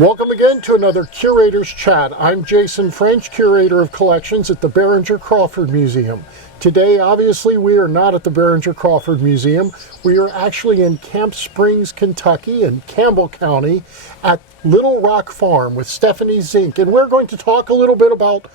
Welcome again to another Curator's Chat. I'm Jason French, Curator of Collections at the Behringer-Crawford Museum. Today, obviously, we are not at the Behringer-Crawford Museum. We are actually in Camp Springs, Kentucky in Campbell County at Little Rock Farm with Stephanie Zink. And we're going to talk a little bit about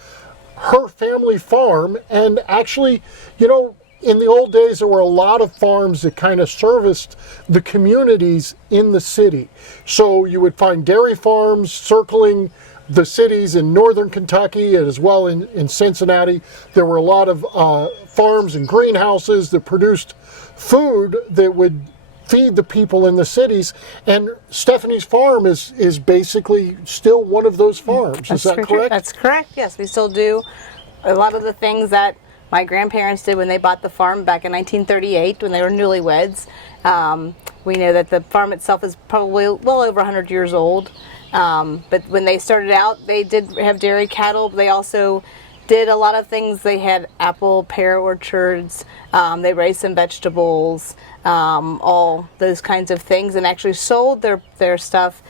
her family farm. And actually, you know, in the old days, there were a lot of farms that kind of serviced the communities in the city. So you would find dairy farms circling the cities in northern Kentucky and as well in Cincinnati. There were a lot of farms and greenhouses that produced food that would feed the people in the cities. And Stephanie's farm is basically still one of those farms. Is that correct? That's correct, yes. We still do a lot of the things that my grandparents did when they bought the farm back in 1938 when they were newlyweds. We know that the farm itself is probably well over 100 years old. But when they started out, they did have dairy cattle. They also did a lot of things. They had apple, pear orchards. They raised some vegetables, all those kinds of things, and actually sold their stuff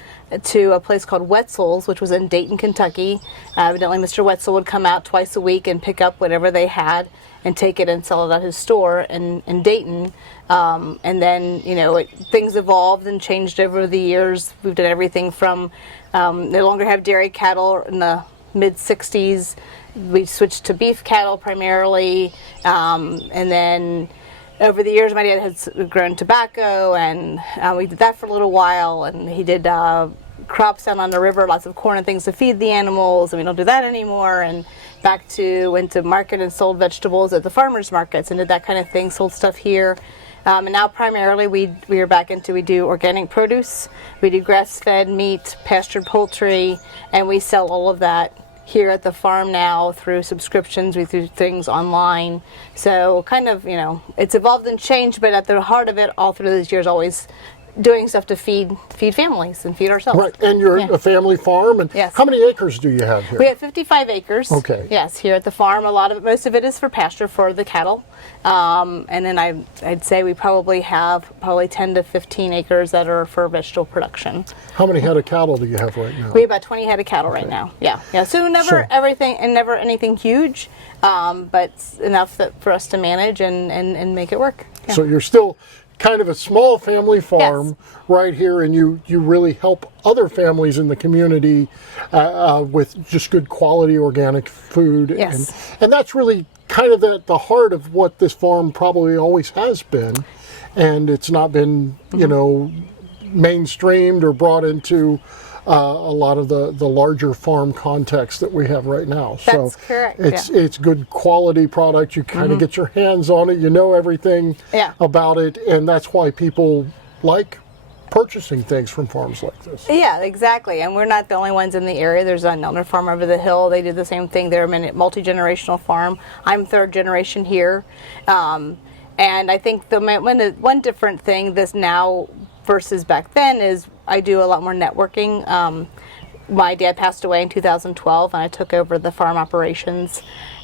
to a place called Wetzel's, which was in Dayton, Kentucky. Evidently, Mr. Wetzel would come out twice a week and pick up whatever they had and take it and sell it at his store in Dayton. And then, you know, things evolved and changed over the years. We've done everything from no longer have dairy cattle in the mid-60s. We switched to beef cattle primarily. And then over the years, my dad has grown tobacco, and we did that for a little while. And he did crops down on the river, lots of corn and things to feed the animals, and we don't do that anymore. And went to market and sold vegetables at the farmers markets and did that kind of thing, sold stuff here. And now primarily we are back into, we do organic produce, we do grass-fed meat, pastured poultry, and we sell all of that here at the farm now through subscriptions. We do things online. So kind of, you know, it's evolved and changed, but at the heart of it all through these years, always doing stuff to feed families and feed ourselves. Right, and you're a family farm, and yes. How many acres do you have here? We have 55 acres. Okay. Yes, here at the farm. Most of it is for pasture for the cattle. And then I'd say we probably have 10 to 15 acres that are for vegetable production. How many head of cattle do you have right now? We have about 20 head of cattle right now. Yeah. So never anything huge, but enough for us to manage and make it work. Yeah. So you're still kind of a small family farm right here, and you really help other families in the community with just good quality organic food. Yes. And that's really kind of at the heart of what this farm probably always has been, and it's not been, you know, mainstreamed or brought into a lot of the larger farm context that we have right now. That's correct. It's good quality product. You kind of get your hands on it. You know everything about it, and that's why people like purchasing things from farms like this. Yeah, exactly. And we're not the only ones in the area. There's a Nelner farm over the hill. They do the same thing. They're a multi-generational farm. I'm third generation here. And I think the one different thing this now versus back then is I do a lot more networking. My dad passed away in 2012 and I took over the farm operations.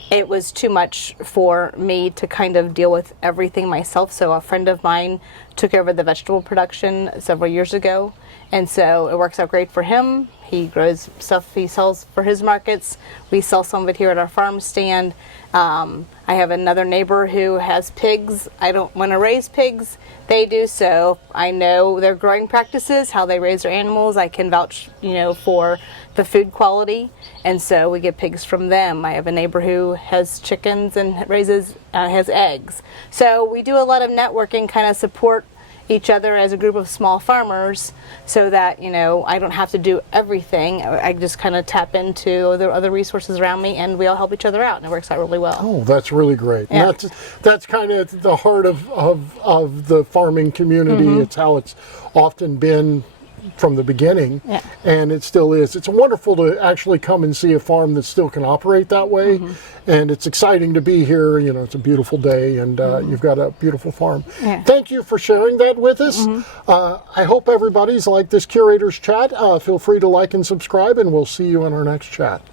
It was too much for me to kind of deal with everything myself, so a friend of mine took over the vegetable production several years ago, and so it works out great for him. He grows stuff he sells for his markets. We sell some of it here at our farm stand. I have another neighbor who has pigs. I don't want to raise pigs. They do, so I know their growing practices, how they raise their animals. I can vouch, you know, for the food quality, and so we get pigs from them. I have a neighbor who has chickens and has eggs. So we do a lot of networking, kind of support each other as a group of small farmers, so that, you know, I don't have to do everything. I just kind of tap into the other resources around me, and we all help each other out, and it works out really well. Oh, that's really great. Yeah. And that's kind of the heart of the farming community. It's how it's often been from the beginning, and it still is. It's wonderful to actually come and see a farm that still can operate that way, and it's exciting to be here. You know, it's a beautiful day, and you've got a beautiful farm. Yeah. Thank you for sharing that with us. I hope everybody's liked this Curator's Chat. Feel free to like and subscribe, and we'll see you on our next chat.